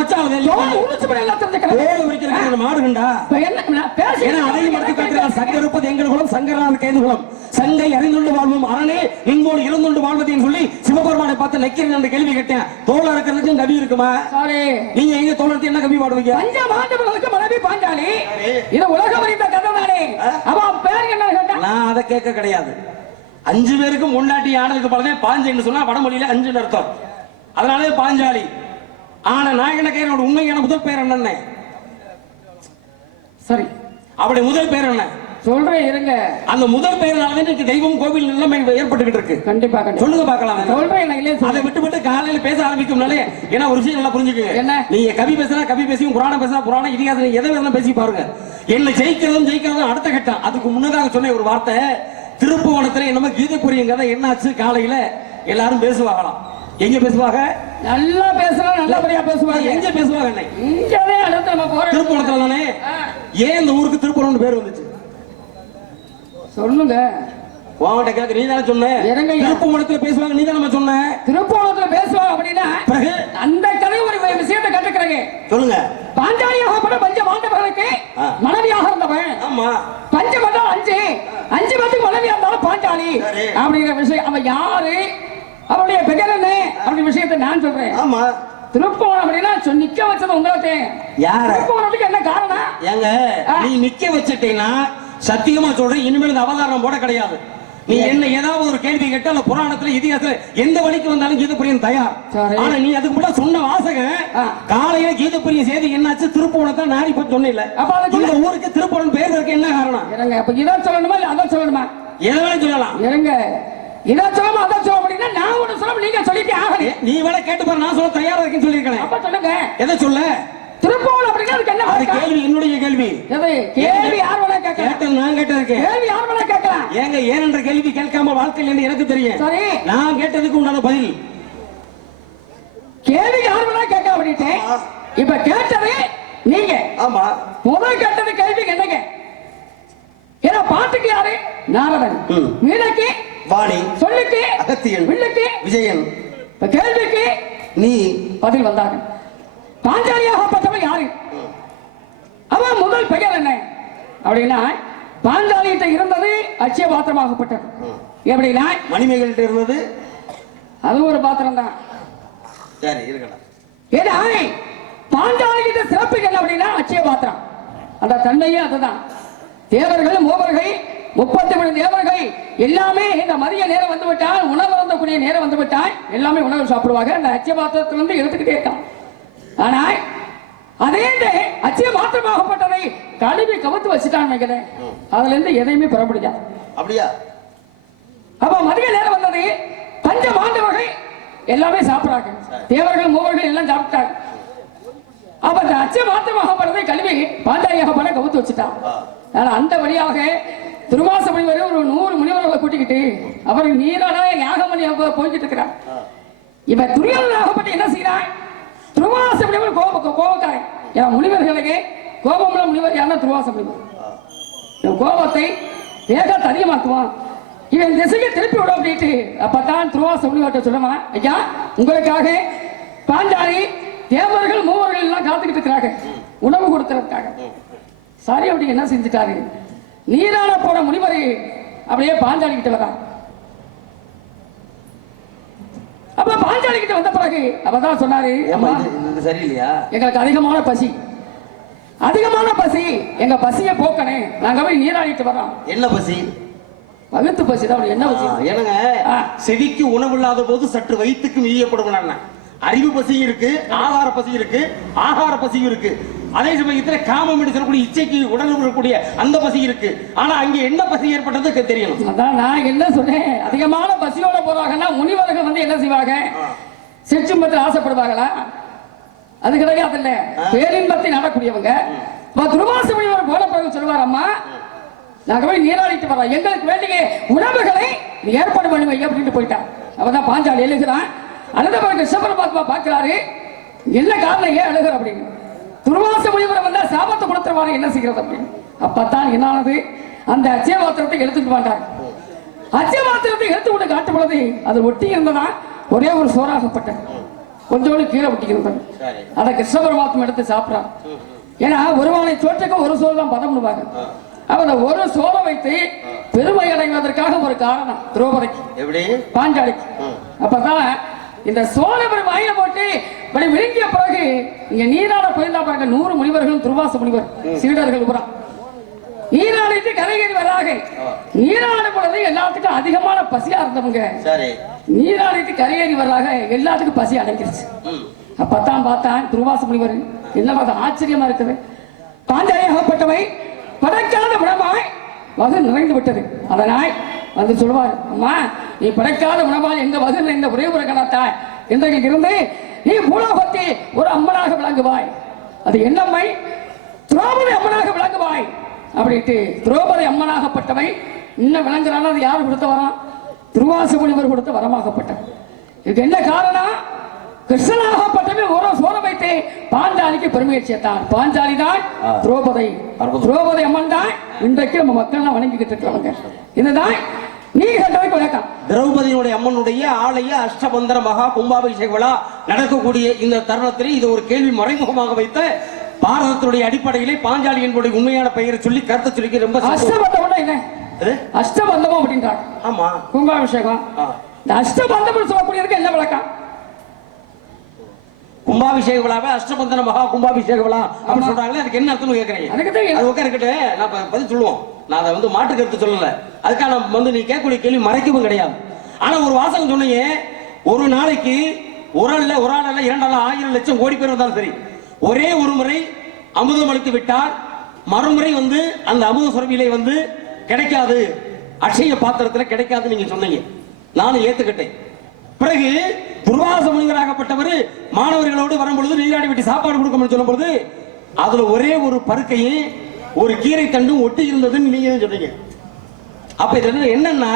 B: உரிச்சு போய் எல்லாம் தெரிஞ்சுக்கிறேன்.
A: தோல் உரிக்கிறதுக்கு மாடுகண்டா
B: என்ன பேசி
A: ஏன்னா அதையும் எடுத்து காட்டுகிறார் சங்க இருப்பது எங்கள் குலம் சங்கரான கைது குலம். சங்கை அறிந்துண்டு வாழ்வோம் அரணே இன்போடு இருந்துண்டு வாழ்வதையும் சொல்லி சிவபெருமானை பார்த்து நக்கிறேன் என்ற கேள்வி கேட்டேன். தோல் இருக்கிறதுக்கு கவி இருக்குமா? நீங்க எங்க தோழத்தை என்ன கவி பாடுவீங்க?
B: பஞ்ச மாண்டவர்களுக்கு மனைவி பாஞ்சாலி இது உலகம் அறிந்த கதை தானே அவன் பேர் என்ன கேட்டா?
A: நான் அதை கேட்க கிடையாது. அஞ்சு பேருக்கு முன்னாடி ஆனதுக்கு பலனே பாஞ்சைன்னு சொன்னா வடமொழியில அஞ்சுன்னு அர்த்தம். அதனாலே பாஞ்சாலி. ஆனா நாயகன கையனோட உண்மையான முதல் பேர் என்னன்னு.
B: சரி.
A: அவருடைய முதல் பேர் என்ன?
B: சொல்றேன் இருங்க.
A: அந்த முதல் பெயர்னால இன்னைக்கு தெய்வம் கோவில் நிலைமை ஏற்பட்டுக்கிட்டு இருக்கு.
B: கண்டிப்பா கண்டிப்பா.
A: சொல்லுங்க பார்க்கலாம்.
B: சொல்றேன் எனக்கு
A: அதை. விட்டு விட்டு காலையில பேச ஆரம்பிக்கும்னாலே ஏன்னா ஒரு விஷயம் நல்லா புரிஞ்சுக்கங்க
B: என்ன?
A: நீங்க கவி பேசினா கவி பேசியும் புராணம் பேசினா புராணம் இதிகாசம் நீங்க எதை வேணாலும் பேசி பாருங்க. என்ன ஜெயிக்கிறதும் ஜெயிக்கிறதும் அடுத்த கட்டம். அதுக்கு முன்னதாக சொன்ன ஒரு வார்த்தை திருப்புவனத்துல என்னமோ கீதை புரியும் கதை என்னாச்சு காலையில? எல்லாரும் பேசுவாங்களாம். எங்க பேசுவாங்க?
B: நல்லா பேசுறோம் நல்லபடியா பேசுவாங்க.
A: எங்க பேசுவாங்க
B: இங்கவே அடுத்து நம்ம போறோம்
A: திருப்புவனத்துல தானே ஏன் இந்த ஊருக்கு திருப்புவனம் பேர் வந்துச்சு?
B: சொல்லுங்க.
A: உன்கிட்ட கேட்க நீ தானே சொன்ன?
B: இறங்க ஐயா.
A: திருப்புவனத்துல பேசுவாங்க நீ தானே சொன்ன?
B: திருப்போணத்துல பேசுவாங்க அப்படின்னா
A: பிறகு?
B: அந்த கதை ஒரு விஷயத்தை கட்டுக்கிறேங்க
A: சொல்லுங்க.
B: பாஞ்சாலியாக பட பஞ்ச மாண்டவர்களுக்கு. மனைவியாக இருந்தவன்.
A: ஆமா.
B: பஞ்ச மண்டலம் அஞ்சு. அஞ்சு பேத்துக்கு மனைவியா இருந்தாலும் பாஞ்சாலி. அப்படிங்கிற விஷயம். அவன் யாரு? அவனுடைய பெயர் என்ன? அப்படிங்கிற விஷயத்தை நான் சொல்றேன்.
A: ஆமா.
B: திருப்போணம் அப்படின்னா நிக்க வச்சது உங்களுக்கு
A: யார?
B: திருப்போணத்துக்கு என்ன காரணம்?
A: ஏங்க. நீ நிக்க வச்சிட்டீங்கன்னா சத்தியமா சொல்றேன் இனிமேல் இந்த அவதாரம் போட கிடையாது. நீ என்ன ஏதாவது ஒரு கேள்வி கேட்டா அந்த புராணத்துல இதிகாசத்துல எந்த வழிக்கு வந்தாலும் கீதப்பிரியன் தயார். ஆனா நீ அதுக்கு முன்னாடி சொன்ன வாசகம்
B: ஆ.
A: காலையில கீதப்பிரிய செய்தி என்னாச்சு திருப்புவனத்தை நாடி போய் சொன்ன
B: அப்ப
A: இந்த ஊருக்கு திருப்புவனம் பேர் இருக்கு என்ன காரணம்?
B: இருங்க அப்ப இதான் சொல்லணுமா இல்ல அதான் சொல்லணுமா?
A: எதை வேணாலும் சொல்லலாம்.
B: இருங்க இதான் சொல்லணும் அதான் சொல்ல அப்படின்னா நான் ஒண்ணு சொல்ல நீங்க சொல்லிட்டே ஆகணும்.
A: நீ வேணா கேட்டு பாரு நான் சொல்ல தயாரா இருக்கேன்னு சொல்லியிருக்கேன்.
B: அப்ப சொல்லுங்க.
A: எதை சொல்ல?
B: திருப்போணம் அப்படின்னா அதுக்கு என்ன
A: அது? கேள்வி என்னுடைய கேள்வி?
B: கேள்வி யார் வேணா
A: கேட்டது நான் கேட்டதுக்கு
B: கேள்வி யார் வேணா கேட்கலாம்
A: ஏங்க ஏன் என்ற கேள்வி கேட்காம வாழ்க்கையில் என்று எனக்கு தெரியும்?
B: சரி.
A: நான் கேட்டதுக்கு உண்டான பதில்.
B: கேள்வி யார் வேணா கேட்கலாம் அப்படின்ட்டு? இப்ப கேட்டது நீங்க.
A: ஆமா.
B: முதல் கேட்டது கேள்வி என்னங்க? ஏன்னா பாட்டுக்கு யாரு? நாரதன். வீணைக்கு
A: வாணி.
B: சொல்லுக்கு.
A: அகத்தியன்.
B: வில்லுக்கு.
A: விஜயன்.
B: கேள்விக்கு
A: நீ.
B: பதில் வந்தாங்க. பாஞ்சாலியாகப்பட்டவன் யாரு? அவன் முதல் பெயர் என்ன? அப்படின்னா பாஞ்சாலியிட்ட இருந்தது அச்சய பாத்திரமாகப்பட்டது எப்படின்னா
A: மணிமேகல்கிட்ட இருந்தது?
B: அது ஒரு பாத்திரம் தான்
A: சரி இருக்கட்டும்.
B: ஏன்னா பாஞ்சாலிகிட்ட சிறப்பு என்ன அப்படின்னா அச்சய பாத்திரம் அந்த தன்மையே அதுதான். தேவர்கள் மூவர்கள் முப்பத்தி மூணு தேவர்கள் எல்லாமே இந்த மதிய நேரம் வந்து விட்டால் உணவு வந்தக்கூடிய நேரம் வந்து விட்டால் எல்லாமே உணவு சாப்பிடுவாங்க அந்த அச்சய பாத்திரத்திலிருந்து எடுத்துக்கிட்டே இருக்கான். ஆனால் அதே இந்த அச்சய பாத்திரமாகப்பட்டதை கழுவி கவுத்து வச்சுட்டான்னு வைக்கிறேன் அதுல இருந்து எதையுமே பெற முடியாது.
C: அப்படியா?
B: அப்ப மதிய நேரம் வந்தது பஞ்ச மாண்டவர்கள் எல்லாமே சாப்பிடுறாங்க. தேவர்கள் மூவர்கள் எல்லாம் சாப்பிட்டாங்க. அப்ப அந்த அச்ச மாத்திரமாக படுறதை கல்வி பாண்டாரியாக பட கவுத்து வச்சுட்டான். ஆனா அந்த வழியாக திருவாச முனிவர் ஒரு நூறு முனிவர்களை கூட்டிக்கிட்டு அவர் நீராட யாகமணி போய்கிட்டு இருக்கிறார். இவன் துரியோதனாகப்பட்டு என்ன செய்யறான் துருவாச முனிவர் கோப கோபக்காரன். என் முனிவர்களுக்கு கோபமுள்ள முனிவர் யாருன்னா துருவாச முனிவர் என் கோபத்தை வேகத்தை அதிகமாக்குவான். இவன் திசையை திருப்பி விட அப்படின்ட்டு அப்பதான் துருவாச முனிவர்கிட்ட சொல்லுவான் ஐயா உங்களுக்காக பாஞ்சாலி தேவர்கள் மூவர்கள் எல்லாம் காத்துக்கிட்டு இருக்கிறாங்க உணவு கொடுத்துறதுக்காக சாரி அப்படி என்ன செஞ்சுட்டாரு? நீராட போன முனிவர் அப்படியே பாஞ்சாலி கிட்ட அப்ப பாஞ்சாலி கிட்ட வந்த பிறகு அப்பதான் சொன்னாரு
A: சரியில்லையா?
B: எங்களுக்கு அதிகமான பசி. அதிகமான பசி எங்க பசியை போக்கணே. நாங்க போய் நீராடிட்டு வர்றோம்.
A: என்ன பசி?
B: வகுத்து பசி தான் என்ன பசி?
A: ஆ. செவிக்கு உணவு இல்லாத போது சற்று வயிற்றுக்கு மீயப்படும் அறிவு பசி இருக்கு ஆகார பசி இருக்கு ஆகார பசி இருக்கு. அதே சமயத்துல காமம் என்று சொல்லக்கூடிய இச்சைக்கு உடல் இருக்கக்கூடிய அந்த பசி இருக்கு. ஆனா அங்க என்ன பசி ஏற்பட்டது தெரியணும்.
B: அதான் நான் என்ன சொன்னேன்? அதிகமான பசியோட போறாங்கன்னா முனிவர்கள் வந்து என்ன செய்வாங்க? சிற்றும்பத்தில் ஆசைப்படுவாங்களா? அது கிடையாது இல்ல பேரின்பத்தை நடக்கூடியவங்க. துருவாச முனிவர் போல சொல்லுவார் அம்மா நாங்க போய் நீராடிட்டு வரோம் எங்களுக்கு வேண்டிய உணவுகளை ஏற்பாடு பண்ணி வை அப்படின்ட்டு போயிட்டான் அவதான் பாஞ்சாலி எழுகிறான் பிறகு சிவபரமாத்மா பார்க்கிறாரு என்ன காரணம் ஏன் அழுகிற அப்படின்னு? துருவாச முனிவர் வந்தா சாபத்தை கொடுத்துருவாரு என்ன செய்கிறது அப்படின்னு? அப்பதான் என்னானது? அந்த அச்சய பாத்திரத்தை எடுத்துட்டு வந்தாங்க அச்சய பாத்திரத்தை எடுத்து விட்டு காட்டும் பொழுது அது ஒட்டி இருந்ததா? ஒரே ஒரு சோறாகப்பட்டது கொஞ்சோடு கீழே ஒட்டி இருந்தது. அதை கிருஷ்ண பரமாத்மா எடுத்து சாப்பிடுறான். ஏன்னா ஒருவனை தோற்றுக்கு ஒரு சோறு தான் பதம் பண்ணுவாங்க அந்த ஒரு சோறை வைத்து பெருமை அடைவதற்காக ஒரு காரணம். திரௌபதிக்கு. பாஞ்சாலிக்கு. அப்பதான் இந்த சோழபுரம் வாயில போட்டு இப்படி விழுங்கிய பிறகு இங்க நீராட போயிருந்தா பாருங்க நூறு முனிவர்களும் துர்வாச முனிவர் சீடர்கள் பூரா. நீராடிட்டு கரையேறி வராக நீராடும் பொழுது எல்லாத்துக்கும் அதிகமான பசியா இருந்தவங்க. நீராடிட்டு கரையேறி வர்றாங்க எல்லாத்துக்கும் பசி அடங்கிருச்சு.
A: ம்.
B: அப்பதான் பார்த்தான் துர்வாச முனிவர். என்ன பார்த்தா ஆச்சரியமா இருக்குது. பாஞ்சாலியாகப்பட்டவை படைக்காத உணவாய் வகு நிறைந்து விட்டது. அதனால் வந்து சொல்வார் அம்மா நீ படைக்காத உணவால் எங்க வகு நிறைந்த ஒரே ஒரு கணத்தாய்? இன்றைக்கு இருந்து நீ பூலோகத்தில் ஒரு அம்மனாக விளங்குவாய். அது என்னம்மை திரௌபதி அம்மனாக விளங்குவாய். அப்படின்ட்டு திரௌபதி அம்மனாகப்பட்டவை இன்னும் விளங்குறான்னா அது யார் கொடுத்த வரம்? திருவாச முனிவர் கொடுத்த வரமாகப்பட்டது. இதுக்கு என்ன காரணம் கிருஷ்ணனாகப்பட்டவே ஒரு சோழ வைத்து பாஞ்சாலிக்கு பெருமையை சேர்த்தான். பாஞ்சாலி தான். திரௌபதி. திரௌபதி அம்மன் தான் இன்றைக்கு நம்ம மக்கள் வணங்கிக்கிட்டு இருக்கிறவங்க. இதுதான் நீ கேட்டதுக்கு விளக்கம்
A: திரௌபதியினுடைய அம்மனுடைய ஆலய அஷ்டபந்தர மகா கும்பாபிஷேக விழா நடக்கக்கூடிய இந்த தருணத்தில் இது ஒரு கேள்வி மறைமுகமாக வைத்த பாரதத்தினுடைய அடிப்படையிலே பாஞ்சாலி என்புடைய உண்மையான பெயரை சொல்லி கருத்தை சொல்லி ரொம்ப.
B: அஷ்டபந்தம் என்ன? அஷ்டபந்தம் அப்படின்றாங்க.
A: ஆமா.
B: கும்பாபிஷேகம். இந்த அஷ்டபந்தம் சொல்லக்கூடியதுக்கு என்ன விளக்கம்?
A: கும்பாபிஷேக விழாவை அஷ்டபந்தன மகா கும்பாபிஷேக விழா அப்படின்னு சொல்றாங்களே அதுக்கு என்ன அர்த்தம் கேக்குறீங்க?
B: அதுக்கு
A: அது உட்கார இருக்கட்டும் நான் பதில் சொல்லுவோம். நான் அதை வந்து மாற்று கருத்து சொல்லல. அதுக்காக வந்து நீ கேட்கக்கூடிய கேள்வி மறைக்கவும் கிடையாது. ஆனா ஒரு வாசகம் சொன்னீங்க ஒரு நாளைக்கு ஒரு ஆள்ல ஒரு ஆள் அல்ல இரண்டு ஆள் ஆயிரம் லட்சம் கோடி பேர் வந்தாலும் சரி. ஒரே ஒரு முறை அமுதம் அளித்து விட்டால் மறுமுறை வந்து அந்த அமுத சுரபியிலே வந்து கிடைக்காது. அக்ஷய பாத்திரத்தில் கிடைக்காது நீங்க சொன்னீங்க. நானும் ஏத்துக்கிட்டேன். பிறகு துர்வாச முனிவராகப்பட்டவர் மாணவர்களோடு வரும்பொழுது நீராடி விட்டு சாப்பாடு கொடுக்கணும்னு சொல்லும் பொழுது அதுல ஒரே ஒரு பருக்கையும் ஒரு கீரை தண்டும் ஒட்டி இருந்ததுன்னு நீங்க தான் சொன்னீங்க அப்ப இதுல என்னன்னா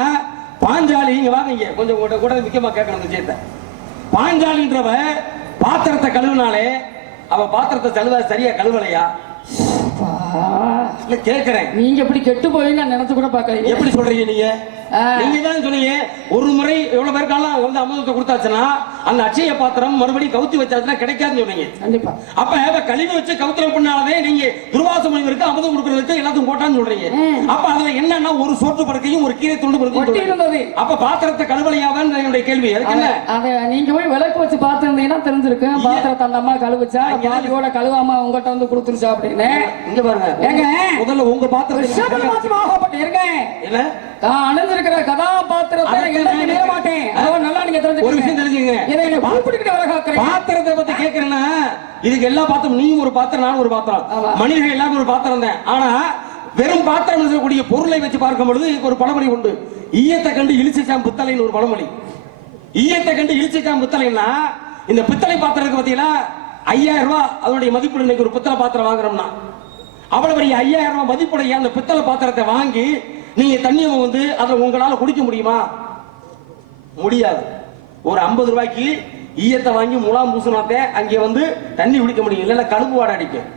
A: பாஞ்சாலி இங்க வாங்க இங்க. கொஞ்சம் கூட கூட முக்கியமா கேட்கணும் விஷயத்தை. பாஞ்சாலின்றவ பாத்திரத்தை கழுவினாலே அவ பாத்திரத்தை கழுவ சரியா கழுவலையா? இல்ல கேக்குறேன்.
B: நீங்க எப்படி கெட்டு போய் நான் நினைச்சு கூட பார்க்கறீங்க
A: எப்படி சொல்றீங்க நீங்க. நீங்க தான் சொன்னீங்க ஒரு முறை எவ்வளவு பேருக்காலும் வந்து அமுதத்தை கொடுத்தாச்சுன்னா அந்த அட்சய பாத்திரம் மறுபடியும் கவுத்தி வச்சாச்சுன்னா கிடைக்காதுன்னு சொன்னீங்க.
B: கண்டிப்பா.
A: அப்ப கழிவு வச்சு கவுத்திரம் பண்ணாலே நீங்க துர்வாச முனிவருக்கு அமுதம் கொடுக்கறதுக்கு எல்லாத்தையும் போட்டான்னு சொல்றீங்க. அப்ப அதுல என்னன்னா ஒரு சோற்று படுக்கையும் ஒரு கீரை துண்டு படுக்கையும் அப்ப பாத்திரத்தை கழுவலையாதான் என்னுடைய கேள்வி. அதுக்கு என்ன?
B: நீங்க போய் விளக்கு வச்சு பார்த்திருந்தீங்கன்னா தெரிஞ்சிருக்கு. பாத்திரத்தை அந்த அம்மா கழுவுச்சா? பாதியோட கழுவாம உங்ககிட்ட வந்து கொடுத்துருச்சா அப்படின்னு.
A: இங்க பாருங்க? முதல்ல உங்க
B: இருங்க
A: என்ன?
B: நான் அணிஞ்சிருக்கிற கதாபாத்திரத்தை விட மாட்டேன். நல்லா நீங்க
A: ஒரு விஷயம் தெரிஞ்சுங்க.
B: இதை என்ன கூப்பிட்டுக்கிட்டு வர காக்குறீங்க
A: பாத்திரத்தை பத்தி கேக்குறேன்னா இதுக்கு எல்லா பாத்திரம் நீயும் ஒரு பாத்திரம் நானும் ஒரு பாத்திரம். மனிதர்கள் எல்லாமே ஒரு பாத்திரம் தான். ஆனா வெறும் பாத்திரம் சொல்லக்கூடிய பொருளை வச்சு பார்க்கும் பொழுது ஒரு பழமொழி உண்டு. ஈயத்தை கண்டு இழிச்சிச்சாம் பித்தளைன்னு ஒரு பழமொழி. ஈயத்தை கண்டு இழிச்சிச்சாம் பித்தளைன்னா இந்த பித்தளை பாத்திரத்துக்கு பாத்தீங்கன்னா ஐயாயிரம் ரூபாய் அதனுடைய மதிப்பு இன்னைக்கு ஒரு பித்தளை பாத்திரம் வாங்குறோம்னா. அவ்வளவு பெரிய ஐயாயிரம் ரூபாய் மதிப்புடைய அந்த பித்தளை பாத்திரத்தை வாங்கி நீங்க தண்ணியை வந்து அதை உங்களால குடிக்க முடியுமா? முடியாது. ஒரு ஐம்பது ரூபாய்க்கு ஈயத்தை வாங்கி முலாம் பூசினாத்தே அங்கே வந்து தண்ணி குடிக்க முடியும். இல்லைன்னா கழுப்பு வாடை அடிக்கும்.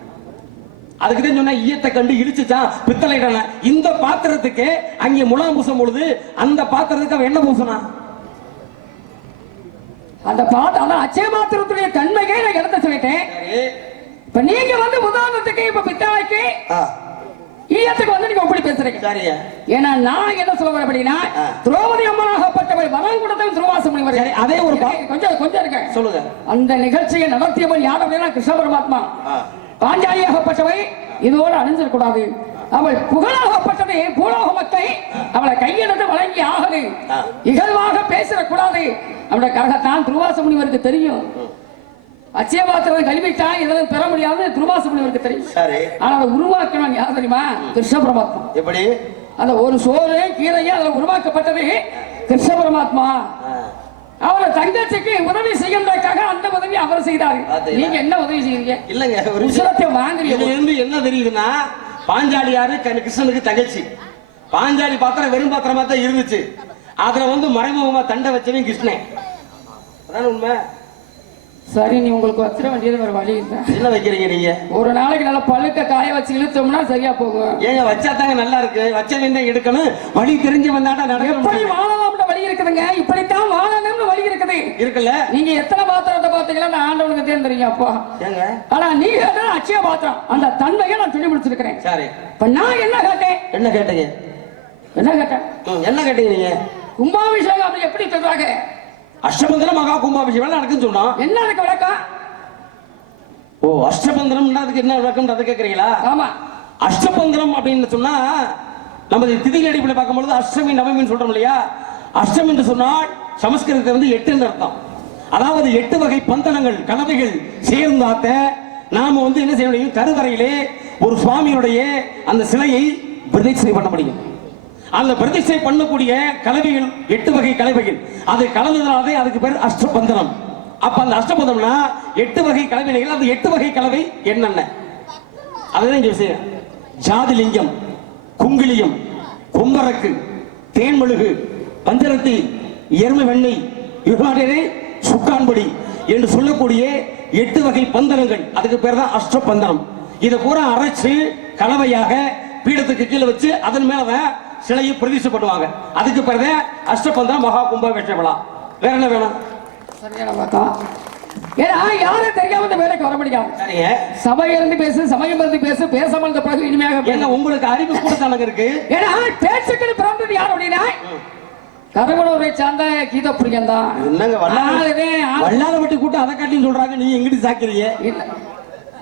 A: அதுக்கு தான் சொன்ன ஈயத்தை கண்டு இடிச்சுச்சான் பித்தளை இந்த பாத்திரத்துக்கு அங்கே முலாம் பூசும் பொழுது அந்த பாத்திரத்துக்கு அவன் என்ன பூசினா?
B: அந்த பாத்து அதான் அச்சய பாத்திரத்துடைய தன்மைக்கே நான் இடத்த சொல்லிட்டேன். இப்ப நீங்க வந்து உதாரணத்துக்கு இப்ப பித்தாளைக்கு ஈயத்துக்கு வந்து நீங்க எப்படி பேசுறீங்க. ஏன்னா நான் என்ன சொல்ல வரேன் அப்படின்னா. திரௌபதி அம்மனாகப்பட்டவள் வரம் கொடுத்தவன் திருவாச முனிவர்
A: அதே ஒரு
B: கொஞ்சம் கொஞ்சம் இருக்க
A: சொல்லுங்க.
B: அந்த நிகழ்ச்சியை நடத்தியவன் யார் அப்படின்னா கிருஷ்ண பரமாத்மா. பாஞ்சாலியாகப்பட்டவை இதோடு அணிஞ்சிடக் கூடாது அவள் புகழாகப்பட்டது பூலோக மக்கள் அவளை கையெடுத்து வழங்கி ஆகணும்.
A: ஆ.
B: இகழ்வாக பேசிடக்கூடாது. அவனுடைய கரகத்தான் துருவாச முனிவருக்கு தெரியும் அச்சயபாத்திரம் கல்வித்தான் இதெல்லாம் பெற முடியாது துருவாச முனிவருக்கு தெரியும்.
A: சரி.
B: ஆனா அதை உருவாக்கணும் யார் தெரியுமா? கிருஷ்ண பரமாத்மா
A: எப்படி?
B: அந்த ஒரு சோறு கீரையும் அதுல உருவாக்கப்பட்டது கிருஷ்ண பரமாத்மா. அவரை தங்கச்சிக்கு உதவி செய்யறதுக்காக அந்த உதவி அவர் செய்தாரு? நீங்க என்ன உதவி செய்றீங்க?
A: இல்லங்க ஒரு விஷயம்.
B: உசுரத்தை வாங்குறீங்க.
A: இருந்து என்ன தெரியுதுன்னா பாஞ்சாலி யாரு கண்ணு- கிருஷ்ணனுக்கு தங்கச்சி. பாஞ்சாலி பாத்திரம் வெறும் பாத்திரமா தான் இருந்துச்சு. அதுல வந்து மறைமுகமா தண்டை வச்சவன் கிருஷ்ணன். அதான உண்மை?
B: சரி நீ உங்களுக்கு வச்சிட வேண்டியது வேற வழி இல்லை.
A: என்ன வைக்கிறீங்க நீங்க?
B: ஒரு நாளைக்கு நல்லா பழுக்க காய வச்சு இழுத்தோம்னா சரியா போகும்
A: ஏங்க வச்சா தாங்க நல்லா இருக்கு. வச்சவன் தான் எடுக்கணும்? வழி தெரிஞ்சவன் தாண்டா
B: எப்படி
A: நடக்க
B: வாழலாம்னு வழி இருக்குதுங்க? இப்படித்தான் வாழணும்னு வழி இருக்குது.
A: இருக்குல்ல.
B: நீங்க எத்தனை பாத்திரத்தை பாத்தீங்களா நான் ஆண்டவனுக்கு தெரியும் அப்போ.
A: ஏங்க.
B: ஆனா நீங்க அச்சய பாத்திரம் அந்த தன்மையை நான் சொல்லி முடிச்சிருக்கிறேன்.
A: சரி.
B: இப்ப நான் என்ன கேட்டேன்?
A: என்ன கேட்டீங்க?
B: என்ன கேட்டேன்?
A: என்ன கேட்டீங்க நீங்க?
B: கும்பாபிஷேகம் அப்படி எப்படி சொல்றாங்க?
A: அஷ்டபந்தன மகா கும்பாபிஷேகம் நடக்குன்னு சொன்னோம்
B: என்ன அதுக்கு விளக்கம்
A: ஓ அஷ்டபந்தனம் அதுக்கு என்ன விளக்கம் அதை கேக்குறீங்களா?
B: ஆமா.
A: அஷ்டபந்தனம் அப்படின்னு சொன்னா நம்ம திதிகள் அடிப்படையில் பார்க்கும்பொழுது அஷ்டமி நவமின்னு சொல்றோம் இல்லையா? அஷ்டம் என்று சொன்னால் சமஸ்கிருதத்தை வந்து எட்டுன்னு அர்த்தம். அதாவது எட்டு வகை பந்தனங்கள் கலவைகள் சேர்ந்தாத்த நாம வந்து என்ன செய்ய முடியும்? கருவறையிலே ஒரு சுவாமியுடைய அந்த சிலையை பிரதிஷ்டை பண்ண முடியும். அந்த பிரதிஷ்டை பண்ணக்கூடிய கலவைகள் எட்டு வகை கலவைகள். அது கலந்ததுனாலே அதுக்கு பேர் அஷ்டபந்தனம். அப்ப அந்த அஷ்டபந்தம்னா எட்டு வகை கலவைகள் அந்த எட்டு வகை கலவை என்னென்ன? அதுதான் இங்க விஷயம் ஜாதிலிங்கம் குங்கிலியம் கும்பரக்கு தேன்மெழுகு பஞ்சரத்தி எருமை வெண்ணெய் யுகாடரே சுக்கான்படி என்று சொல்லக்கூடிய எட்டு வகை பந்தனங்கள். அதுக்கு பேர் தான் அஷ்டபந்தனம். இதை பூரா அரைச்சு கலவையாக பீடத்துக்கு கீழே வச்சு அதன் மேலதான் சிலையை பிரதிஷ்டை பண்ணுவாங்க அதுக்கு பேர் தான் அஷ்டபந்தனம் மகா கும்பாபிஷேக விழா. வேற என்ன வேணும்?
B: சரியான விளக்கம் ஏன்னா யாரும் தெரியாம இந்த வேலைக்கு வர முடியாது சபையில இருந்து பேசு சமயம் இருந்து பேசு பேசாமல் இருந்த பிறகு இனிமையாக
A: உங்களுக்கு அறிவு கூட தானங்க இருக்கு?
B: ஏன்னா பேச்சுக்கள் பிறந்தது யார் அப்படின்னா கருவனூரை சார்ந்த கீத பிரியன் தான்.
A: என்னங்க வல்லாத வல்லாத வட்டி கூட்டம் அதை காட்டின்னு சொல்றாங்க நீ எங்கிட்டு சாக்கிறீங்க?
B: இல்ல.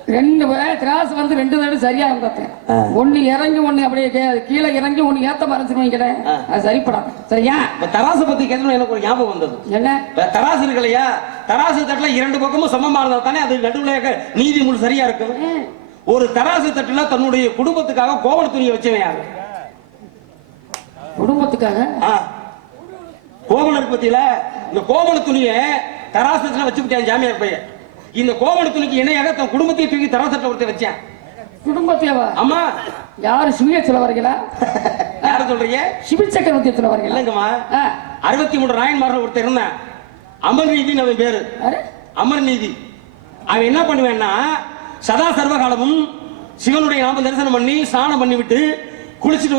B: ரெண்டு திராஸ் வந்து ரெண்டு தடவை சரியா
A: ஆ.
B: ஒண்ணு இறங்கி ஒண்ணு அப்படியே கீழே இறங்கி ஒண்ணு ஏத்த மறைச்சுன்னு வைக்கிறேன்
A: ஆ.
B: அது சரிப்படாது. சரியா?
A: இப்ப தராசு பத்தி கேட்கணும் எனக்கு ஒரு ஞாபகம் வந்தது.
B: என்ன?
A: தராசு இருக்கு இல்லையா? தராசு தட்டுல இரண்டு பக்கமும் சமமா இருந்தா தானே அது நடுவுல நீதிமூல் சரியா இருக்கும். ஒரு தராசு தட்டுல தன்னுடைய குடும்பத்துக்காக கோவண துணியை வச்சவன் யாரு?
B: குடும்பத்துக்காக?
A: இருக்கு பத்தியில இந்த கோவண துணியை தராசத்துல வச்சு விட்டான் ஜாமியார் பையன். இந்த கோவண துணிக்கு இணையாக தன் குடும்பத்தையும் தூக்கி தராசத்துல ஒருத்தன் வச்சேன்.
B: குடும்பத்தையவா?
A: அம்மா.
B: யாரு சுய சிலவர்களா [laughs]
A: யார சொல்றீங்க?
B: சிவி சக்கரவர்த்தி சிலவர்களா
A: இல்லங்கம்மா. அறுபத்தி மூணு ராயன்மார்கள் ஒருத்தர் இருந்தான். அமர் நீதினு அவன் பேரு.
B: யாரு?
A: அமர் நீதி. அவன் என்ன பண்ணுவேன்னா சதா சர்வகாலமும் சிவனுடைய நாம தரிசனம் பண்ணி ஸ்நானம் பண்ணி விட்டு குளிச்சுட்டு